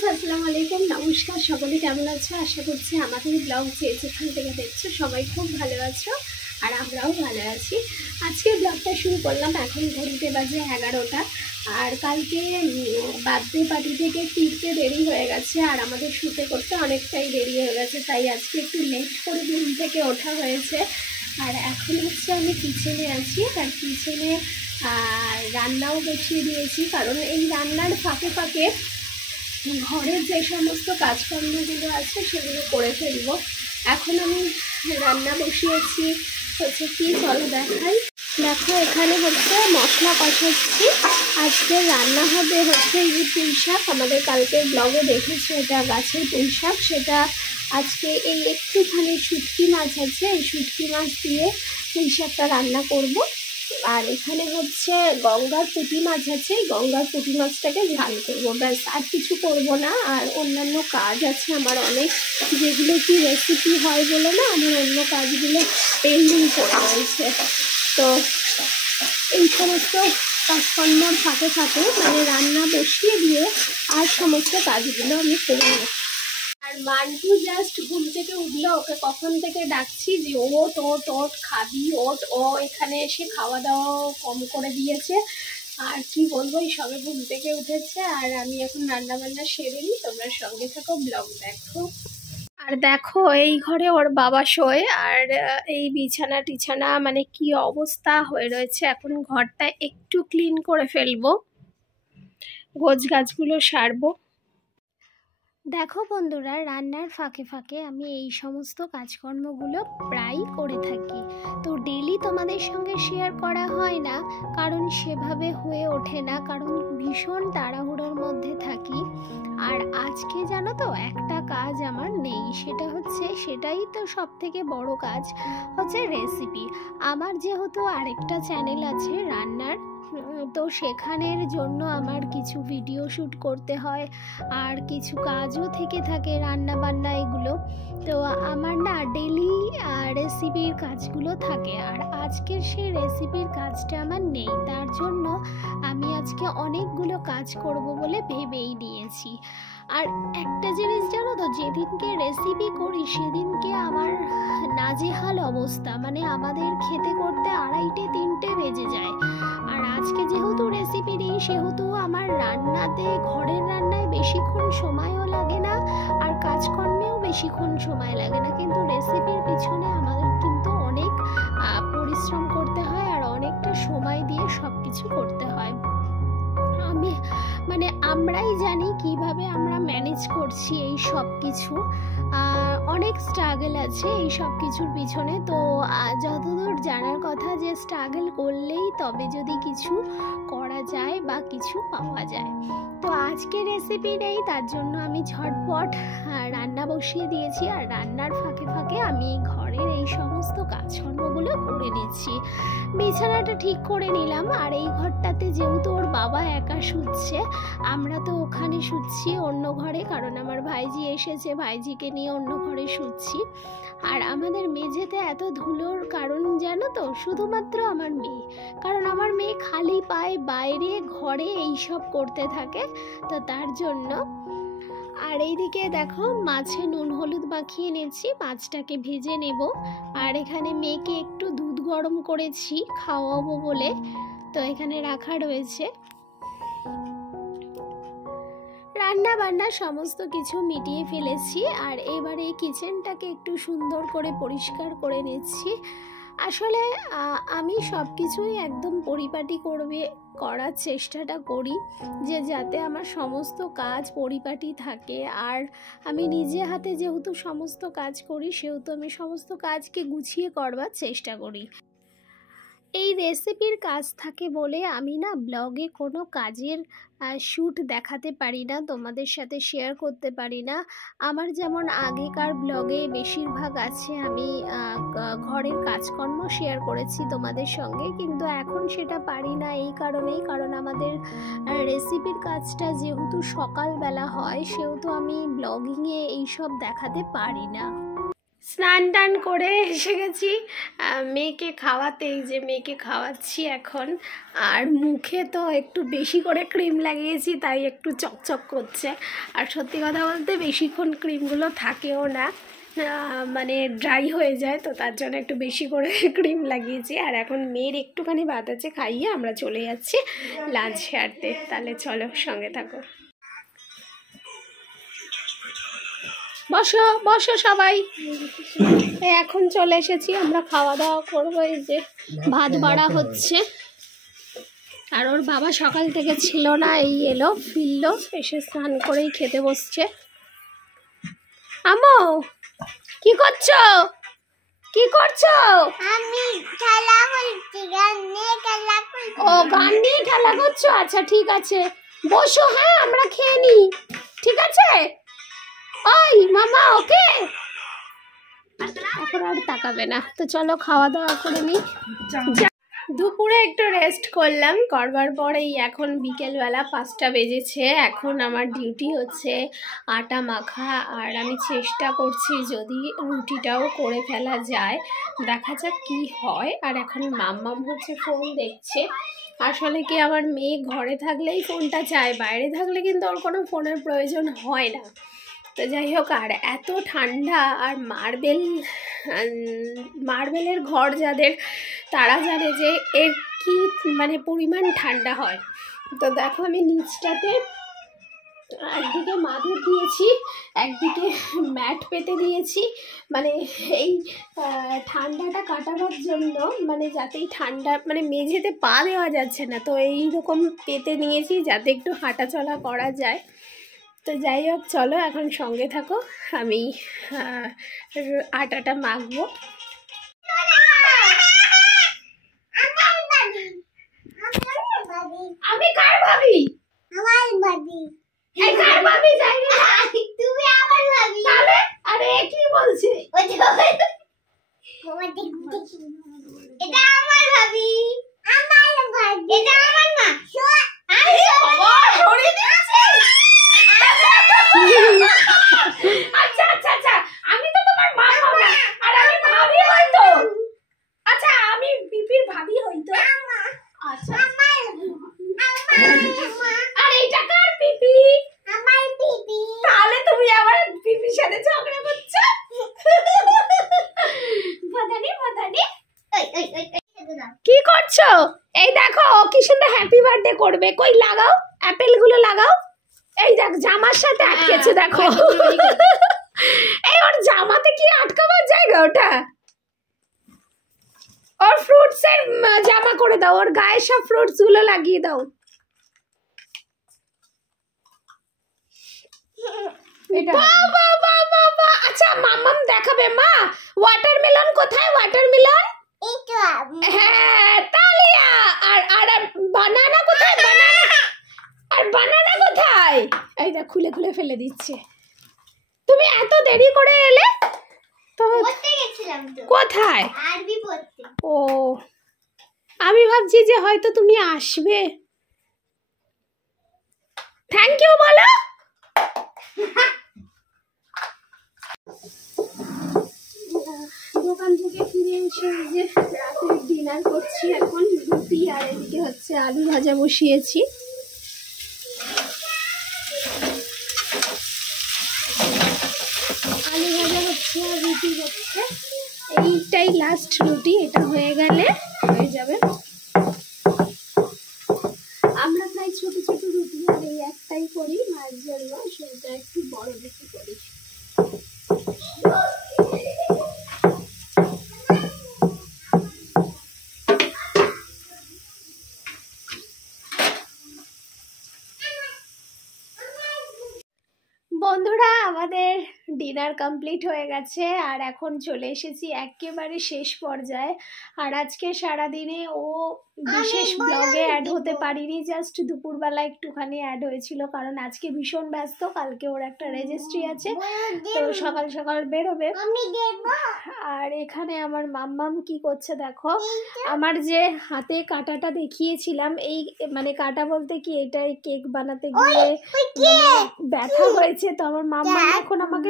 Guys, আসসালামু আলাইকুম। নমস্কার, সকলে কেমন আছো? আশা করছি আমাদের ব্লগ যেখান থেকে দেখছো সবাই খুব ভালো আছো, আর আমরাও ভালো আছি। আজকে ব্লগটা শুরু করলাম, এখন ঘড়িতে বাজে 11টা। আর কালকে বার্থডে পার্টি থেকে ফিরতে দেরি হয়ে গেছে, আর আমাদের শুতে করতে অনেকটাই দেরি হয়ে গেছে, তাই আজকে একটু লেট করে ঘুম থেকে ওঠা হয়েছে। আর এখন হচ্ছে আমি কিচেনে আছি, আর কিচেনে রান্নাও বসিয়ে দিয়েছি, কারণ এই রান্নার ফাঁকে ফাঁকে ঘরের যে সমস্ত কাজকর্মগুলো আছে সেগুলো করে ফেলবো। এখন আমি রান্না বসিয়েছি হচ্ছে কি, চলো দেখাই। দেখো, এখানে হচ্ছে মশলা কষাচ্ছি। আজকে রান্না হবে হচ্ছে এই পুঁই শাক, আমাদের কালকের ব্লগে দেখেছি এটা গাছের পুঁই শাক, সেটা আজকে এই একটুখানি শুটকি মাছ আছে, এই শুটকি মাছ দিয়ে পুঁই শাকটা রান্না করব। আর এখানে হচ্ছে গঙ্গার পুঁটি মাছ আছে, গঙ্গার পুঁটি মাছটাকে ঝাল করবো, ব্যাস, আর কিছু করব না। আর অন্যান্য কাজ আছে আমার অনেক, যেগুলো কি রেসিপি হয় বলে না, আমার অন্য কাজগুলো পেন্ডিং পড়ে রয়েছে। তো এই সমস্ত কাজকর্মর ফাঁকে ফাঁকে মানে রান্না বসিয়ে দিয়ে আর সমস্ত কাজগুলো আমি করে নেব। আর মান্টু জাস্ট ঘুম থেকে উঠলো, ওকে কখন থেকে ডাকছি যে ওট ওট ওট খাবি, ওট। ও এখানে এসে খাওয়া দাওয়া কম করে দিয়েছে। আর কি বলবো, এই সবে ঘুম থেকে উঠেছে, আর আমি এখন রান্না বান্না সেরে নিই। তোমরা সঙ্গে থাকো, ব্লগ দেখো। আর দেখো, এই ঘরে ওর বাবা শোয়, আর এই বিছানা টিছানা মানে কি অবস্থা হয়ে রয়েছে। এখন ঘরটা একটু ক্লিন করে ফেলবো, গোছ গাছগুলো সারবো। দেখো বন্ধুরা, রান্নার ফাঁকে ফাঁকে আমি এই সমস্ত কাজকর্মগুলো প্রায়ই করে থাকি। তো ডেলি তোমাদের সঙ্গে শেয়ার করা হয় না, কারণ সেভাবে হয়ে ওঠে না, কারণ ভীষণ তাড়াহুড়োর মধ্যে থাকি। আর আজকে জানো তো, একটা কাজ আমার নেই, সেটা হচ্ছে, সেটাই তো সব থেকে বড় কাজ হচ্ছে রেসিপি। আমার যেহেতু আরেকটা চ্যানেল আছে রান্নার, তো সেখানের জন্য আমার কিছু ভিডিও শ্যুট করতে হয়, আর কিছু কাজও থেকে থাকে, রান্না বান্না এগুলো। তো আমার না ডেলি রেসিপির কাজগুলো থাকে, আর আজকের সেই রেসিপির কাজটা আমার নেই। তার জন্য আমি আজকে অনেকগুলো কাজ করব বলে ভেবেই নিয়েছি। আর একটা জিনিস জানো তো, যেদিনকে রেসিপি করি সেদিনকে আমার নাজেহাল অবস্থা, মানে আমাদের খেতে করতে 2:30-3টে বেজে যায়। আর আজকে যেহেতু রেসিপি নেই, সেহেতু আমার রান্নাতে, ঘরের রান্নায় বেশিক্ষণ সময়ও লাগে না, আর কাজকর্মেও বেশিক্ষণ সময় লাগে না। কিন্তু রেসিপির পিছনে আমাদের কিন্তু অনেক পরিশ্রম করতে হয়, আর অনেকটা সময় দিয়ে সব কিছু করতে হয়। আমরাই জানি কিভাবে আমরা ম্যানেজ করছি এই সব কিছু। অনেক স্ট্রাগল আছে এই সব কিছুর পিছনে। তো যতদূর জানার কথা, যে স্ট্রাগল করলেই তবে যদি কিছু করা যায় বা কিছু পাওয়া যায়। তো আজকে রেসিপি নেই, তার জন্য আমি ঝটপট রান্না বসিয়ে দিয়েছি, আর রান্নার ফাঁকে ফাঁকে আমি ঘরের এই সমস্ত কাজকর্মগুলো করে নিচ্ছি। বিছানাটা ঠিক করে নিলাম, আর এই ঘরটাতে যেহেতু ওর বাবা একা শুচ্ছে, আমরা তো ওখানে শুচ্ছি অন্য ঘরে, কারণ আমার ভাইজি এসেছে, ভাইজিকে নিয়ে অন্য ঘরে শুচ্ছি। আর আমাদের মেঝেতে এত ধুলোর কারণ জানো তো, শুধুমাত্র আমার মেয়ে, কারণ আমার মেয়ে খালি পায়ে বাইরে ঘরে এইসব করতে থাকে, তো তার জন্য। আর এইদিকে দেখো, মাছে নুন হলুদ মাখিয়ে নিচ্ছি, মাছটাকে ভেজে নেব। আর এখানে মেয়েকে একটু দুধ গরম করেছি খাওয়াবো বলে, তো এখানে রাখা রয়েছে। রান্না বান্না সমস্ত কিছু মিটিয়ে ফেলেছি, আর এবারে কিচেনটাকে একটু সুন্দর করে পরিষ্কার করে নিচ্ছি। আসলে আমি সব কিছুই একদম পরিপাটি করার চেষ্টাটা করি, যে যাতে আমার সমস্ত কাজ পরিপাটি থাকে। আর আমি নিজে হাতে যেহেতু সমস্ত কাজ করি, সেহেতু আমি সমস্ত কাজকে গুছিয়ে করবার চেষ্টা করি। এই রেসিপির কাজ থাকে বলে আমি না ব্লগে কোনো কাজের শ্যুট দেখাতে পারি না, তোমাদের সাথে শেয়ার করতে পারি না। আমার যেমন আগেকার ব্লগে বেশিরভাগ আছে আমি ঘরের কাজকর্ম শেয়ার করেছি তোমাদের সঙ্গে, কিন্তু এখন সেটা পারি না এই কারণেই, কারণ আমাদের রেসিপির কাজটা যেহেতু সকালবেলা হয়, সেহেতু আমি ব্লগিংয়ে এইসব দেখাতে পারি না। স্নান টান করে এসে গেছি মেয়েকে খাওয়াতে, এই যে মেয়েকে খাওয়াচ্ছি এখন। আর মুখে তো একটু বেশি করে ক্রিম লাগিয়েছি, তাই একটু চকচক করছে। আর সত্যি কথা বলতে বেশিক্ষণ ক্রিমগুলো থাকেও না, মানে ড্রাই হয়ে যায়, তো তার জন্য একটু বেশি করে ক্রিম লাগিয়েছি। আর এখন মেয়ের একটুখানি ভাত আছে, খাইয়ে আমরা চলে যাচ্ছি লাঞ্চ সারতে। তাহলে চলো, সঙ্গে থাকো। বসো বসো সবাই, এখন চলে এসেছি আমরা, খাওয়া দাওয়া করবো। এই যে ভাত বাড়া হচ্ছে। আর ওর বাবা সকাল থেকে ছিল না, এই এলো, ফিরলো, এসে স্নান করেই খেতে বসছে। আমো কি করছো? কি করছো? আমি খেলা করছি, গান নিয়ে খেলা করছি। ও গান নিয়ে খেলা করছো, আচ্ছা ঠিক আছে, বসো। হ্যাঁ আমরা খেয়ে নিই, ঠিক আছে? ওই মামা, ওকে এখন আর তাকাবে না। তো চলো খাওয়া দাওয়া করে নিই। দুপুরে একটু রেস্ট করলাম, করবার পরেই এখন বিকেলবেলা 5টা বেজেছে। এখন আমার ডিউটি হচ্ছে আটা মাখা, আর আমি চেষ্টা করছি যদি রুটিটাও করে ফেলা যায়, দেখা যাক কি হয়। আর এখন মাম্মাম হচ্ছে ফোন দেখছে। আসলে কি, আমার মেয়ে ঘরে থাকলেই ফোনটা চায়, বাইরে থাকলে কিন্তু ওর কোনো ফোনের প্রয়োজন হয় না। তো যাই হোক, আর এত ঠান্ডা, আর মার্বেলের ঘর যাদের, তারা জানে যে এর কি মানে পরিমাণ ঠান্ডা হয়। তো দেখো আমি নিচটাতে একদিকে মাদুর দিয়েছি, একদিকে ম্যাট পেতে দিয়েছি, মানে এই ঠান্ডাটা কাটাবার জন্য, মানে যাতেই ঠান্ডা, মানে মেঝেতে পা দেওয়া যাচ্ছে না, তো এই রকম পেতে নিয়েছি যাতে একটু হাঁটাচলা করা যায়। তো যাই হোক, চলো এখন সঙ্গে থাকো, আমি আটাটা মাখবো। আমি কার ভাবি? আমার ভাবি। এই কার ভাবি? যাই না, তুমি আমার ভাবি। তাহলে আরে কি বলছে? এটা আমার ভাবি। আমার ভাবি। এটা আমার মা। আচ্ছা আচ্ছা আচ্ছা, আমি তো তোমার মা হব না, আর আমি ভাবি হয়তো। আচ্ছা আমি পিপির ভাবি হইতো। আচ্ছা আর এইটা কার পিপি? আমার পিপি। তাহলে তুমি আবার পিপির সাথে ঝগড়া করছো? বদানি বদানি, কি করছো? এই দেখো ও কি সুন্দর হ্যাপি বার্থডে করবে, কই লাগাও, অ্যাপেল গুলো লাগাও। এই দেখ জামার সাথে আটকেছে, দেখো এই ওর জামাতে কি আটকাবার জায়গা ওটা? ওর ফ্রুটস এর জামা করে দাও, ওর গায়ে সব ফ্রুটস গুলো লাগিয়ে দাও। বাবা বাবা বাবা, আচ্ছা মাম্মাম দেখাবে মা, ওয়াটারমেলন কোথায়? ওয়াটারমেলন এটা হ্যাঁ, তালিয়া। আর আর বানানা কোথায়? বানানা, আর বানানা কোথায়? এই দেখ খুলে খুলে ফেলে দিচ্ছে। তুমি এত দেরি করে এলে তো? পড়তে গেছিলাম তো। কোথায়? আরবি পড়তে। ও, আমি ভাবছি যে হয়তো তুমি আসবে। থ্যাংক ইউ বলো। দোকান থেকে ফিরে এসে যে রাতের ডিনার করছি এখন, রুটি আর এদিকে হচ্ছে আলু ভাজা বসিয়েছি। আলু ভাজা হচ্ছে আর রুটি হচ্ছে, এইটাই লাস্ট রুটি, এটা হয়ে গেলে হয়ে যাবে। আমরা প্রায় ছোট ছোট রুটি আর এই একটাই করি, মায়ের জন্য সেটা একটু বড় দেখে করি। বন্ধুরা আমাদের ডিনার কমপ্লিট হয়ে গেছে, আর এখন চলে এসেছি একেবারে শেষ পর্যায়ে। আর আজকে সারাদিনে ও বিশেষ ব্লগে অ্যাড হতে পারিনি, জাস্ট দুপুরবেলা একটুখানি অ্যাড হয়েছিল, কারণ আজকে ভীষণ ব্যস্ত, কালকে ওর একটা রেজিস্ট্রি আছে, তো সকাল সকাল বেরোবে। আর এখানে আমার মাম্মাম কি করছে দেখো, আমার যে হাতে কাঁটাটা দেখিয়েছিলাম, এই মানে কাঁটা বলতে কি, এটাই কেক বানাতে গিয়ে ব্যথা হয়েছে, তো আমার মাম্মাম এখন আমাকে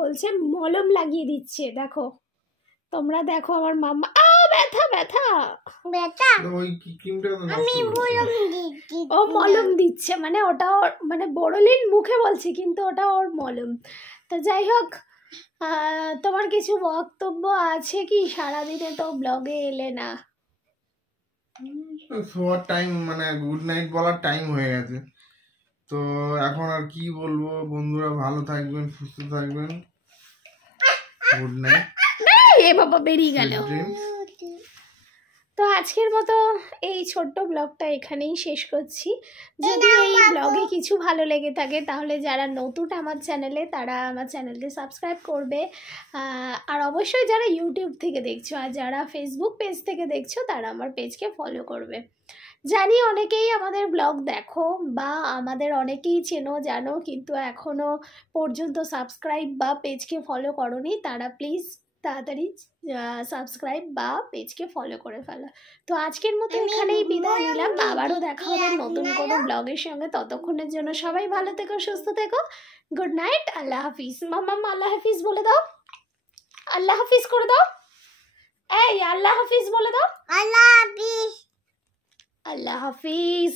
বলছে মলম লাগিয়ে দিচ্ছে। দেখো তোমরা দেখো আমার মাম্মা, ব্যথা ব্যথা ব্যথা, ও মলম দিচ্ছে, মানে ওটা মানে বড়লিন মুখে বলছে কিন্তু ওটা ওর মলম। তো যাই হোক, তোমার কিছু বক্তব্য আছে কি? সারাদিনে তো ব্লগে এলে না। শোয়ার টাইম, মানে গুড নাইট বলার টাইম হয়ে গেছে, তো এখন আর কি বলবো। বন্ধুরা ভালো থাকবেন, সুস্থ থাকবেন, গুড নাইট। এ বাবা বেরিয়ে গেল। তো আজকের মতো এই ছোট্ট ব্লগটা এখানেই শেষ করছি। যদি এই ব্লগে কিছু ভালো লেগে থাকে তাহলে যারা নতুন আমার চ্যানেলে, তারা আমার চ্যানেলকে সাবস্ক্রাইব করবে, আর অবশ্যই যারা ইউটিউব থেকে দেখছো আর যারা ফেসবুক পেজ থেকে দেখছো তারা আমার পেজকে ফলো করবে। জানি অনেকেই আমাদের ব্লগ দেখো বা আমাদের অনেকেই চেনো জানো, কিন্তু এখনও পর্যন্ত সাবস্ক্রাইব বা পেজকে ফলো করোনি, তারা প্লিজ তাড়াতাড়ি সাবস্ক্রাইব বা পেজকে ফলো করে ফেলো। তো আজকের মতো এখানেই বিদায় নিলাম, আবারও দেখা হবে নতুন কোনো ব্লগের সঙ্গে। ততক্ষণের জন্য সবাই ভালো থেকো, সুস্থ থেকো, গুড নাইট, আল্লাহ হাফিজ। মাম্মাম আল্লাহ হাফিজ বলে দাও, আল্লাহ হাফিজ করে দাও, এই আল্লাহ হাফিজ বলে দাও, আল্লাহ হাফিজ। আল্লাহ হাফিজ।